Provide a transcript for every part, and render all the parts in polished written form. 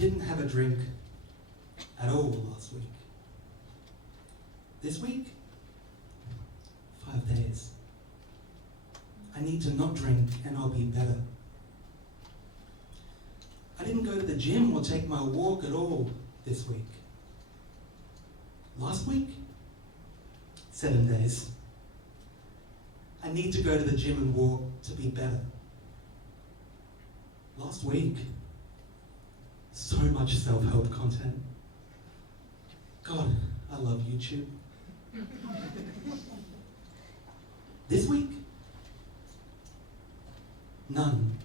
didn't have a drink at all last week. This week, 5 days. I need to not drink and I'll be better. I didn't go to the gym or take my walk at all this week. Last week, 7 days. I need to go to the gym and walk to be better. Last week, so much self-help content. God, I love YouTube. This week, none.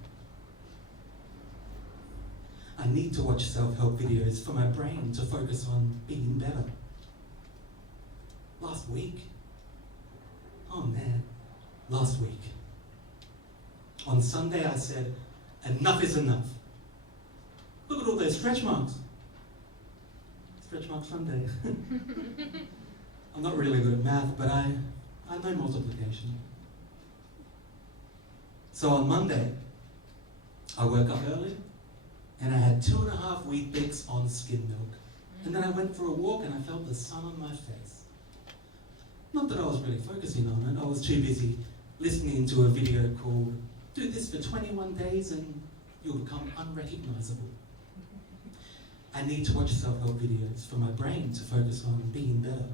I need to watch self-help videos for my brain to focus on being better. Last week, oh man, last week. On Sunday I said, enough is enough. Look at all those stretch marks. Stretch mark Sunday. I'm not really good at math, but I know multiplication. So on Monday, I woke up early and I had 2.5 wheat bix on skim milk. And then I went for a walk and I felt the sun on my face. Not that I was really focusing on it, I was too busy listening to a video called, do this for 21 days and you'll become unrecognizable. I need to watch self-help videos for my brain to focus on being better.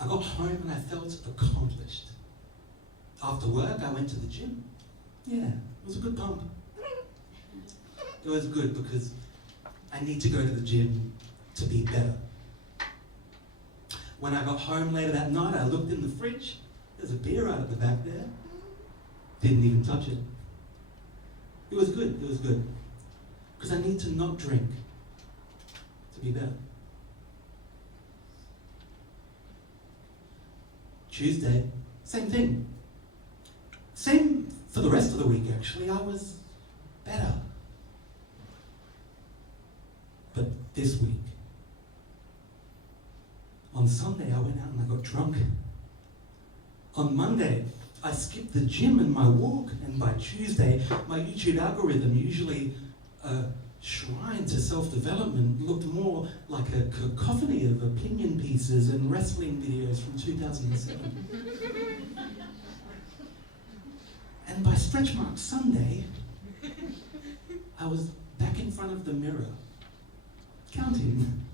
I got home and I felt accomplished. After work, I went to the gym. Yeah, it was a good pump. It was good because I need to go to the gym to be better. When I got home later that night, I looked in the fridge. There's a beer out at the back there. Didn't even touch it. It was good, it was good. Because I need to not drink to be better. Tuesday, same thing. Same for the rest of the week, actually. I was better. But this week, on Sunday, I went out and I got drunk. On Monday, I skipped the gym and my walk, and by Tuesday, my YouTube algorithm, usually a shrine to self-development, looked more like a cacophony of opinion pieces and wrestling videos from 2007. And by stretch mark Sunday, I was back in front of the mirror, counting,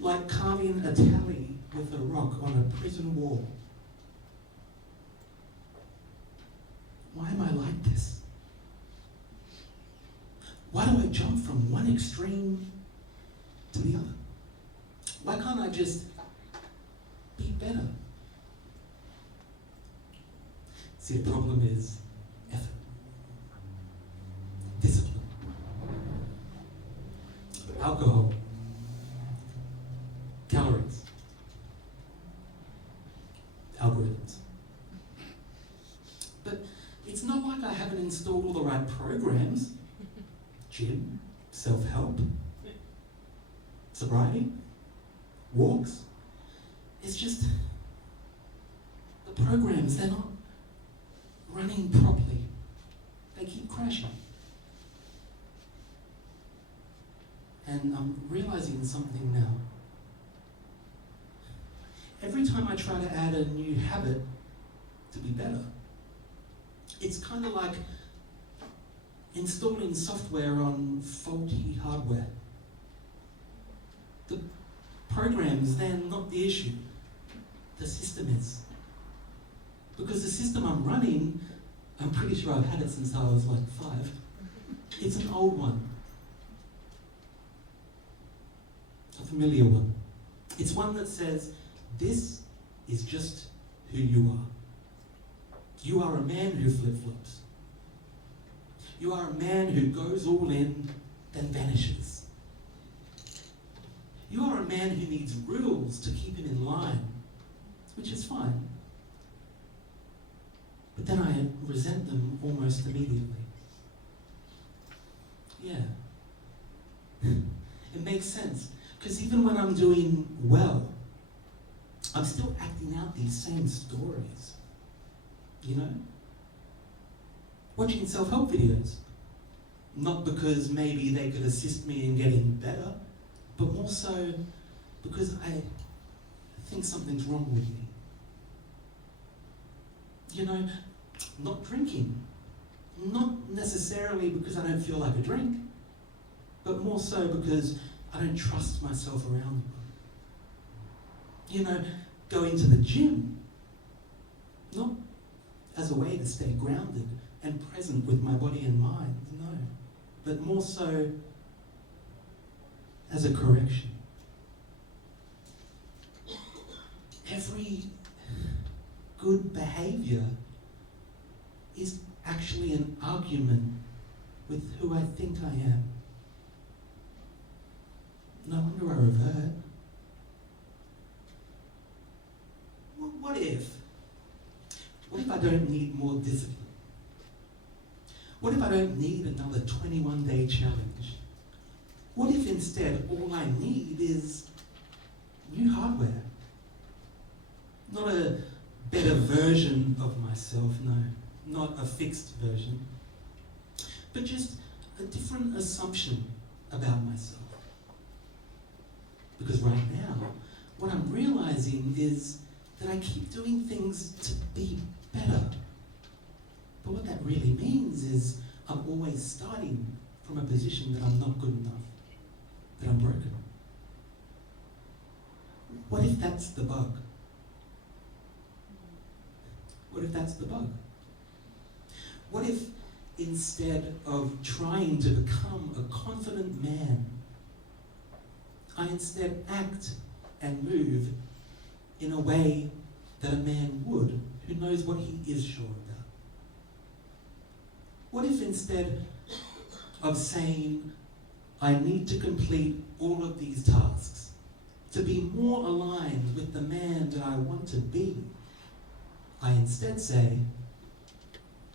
like carving a tally with a rock on a prison wall. Why am I like this? Why do I jump from one extreme to the other? Why can't I just be better? See, the problem is effort, discipline, alcohol, calories, algorithms. But it's not like I haven't installed all the right programs. Gym, self-help, sobriety, walks. It's just the programs, they're not running properly. They keep crashing. And I'm realizing something now. Every time I try to add a new habit to be better, it's kind of like installing software on faulty hardware. The program's then not the issue. The system is. Because the system I'm running, I'm pretty sure I've had it since I was like 5. It's an old one. A familiar one. It's one that says, this is just who you are. You are a man who flip-flops. You are a man who goes all in, then vanishes. You are a man who needs rules to keep him in line, which is fine. But then I resent them almost immediately. Yeah. It makes sense. Because even when I'm doing well, I'm still acting out these same stories. You know? Watching self-help videos. Not because maybe they could assist me in getting better, but more so because I think something's wrong with me. You know, not drinking. Not necessarily because I don't feel like a drink, but more so because I don't trust myself around them. You know, going to the gym, not as a way to stay grounded and present with my body and mind, no, but more so as a correction. Every good behavior is actually an argument with who I think I am. No wonder I revert. What if I don't need more discipline? What if I don't need another 21-day challenge? What if instead all I need is new hardware? Not a better version of myself, no. Not a fixed version, but just a different assumption about myself. Because right now, what I'm realizing is that I keep doing things to be better. But what that really means is I'm always starting from a position that I'm not good enough, that I'm broken. What if that's the bug? What if that's the bug? What if instead of trying to become a confident man, I instead act and move in a way that a man would, who knows what he is sure about? What if instead of saying, I need to complete all of these tasks to be more aligned with the man that I want to be, I instead say,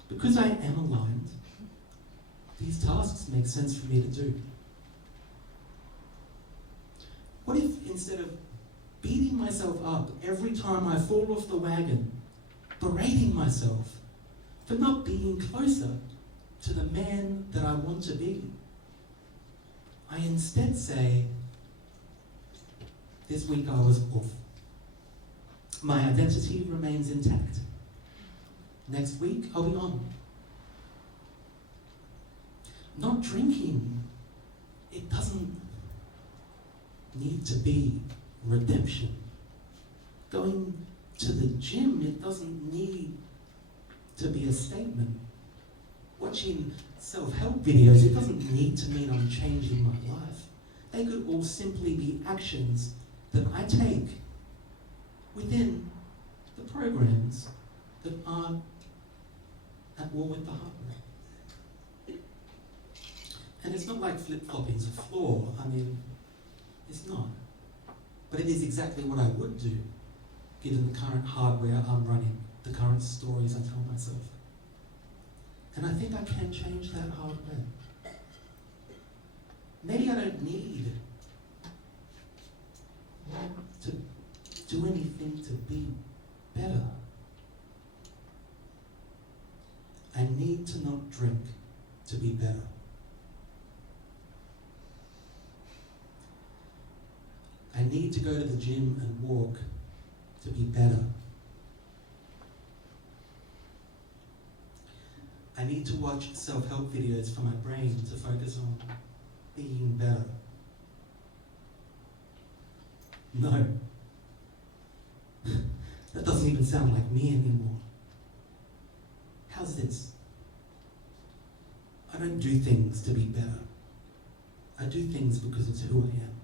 because I am aligned, these tasks make sense for me to do. What if instead of beating myself up every time I fall off the wagon, berating myself for not being closer to the man that I want to be, I instead say, this week I was off. My identity remains intact. Next week, I'll be on. Not drinking, it doesn't need to be redemption. Going to the gym, it doesn't need to be a statement. Watching self-help videos, it doesn't need to mean I'm changing my life. They could all simply be actions that I take within the programs that aren't at war with the hardware. And it's not like flip-flopping's a flaw. I mean, it's not. But it is exactly what I would do, given the current hardware I'm running, the current stories I tell myself. And I think I can change that hardware. Maybe I don't need to do anything to be better. I need to not drink to be better. I need to go to the gym and walk to be better. I need to watch self-help videos for my brain to focus on being better. No. That doesn't even sound like me anymore. How's this? I don't do things to be better. I do things because it's who I am.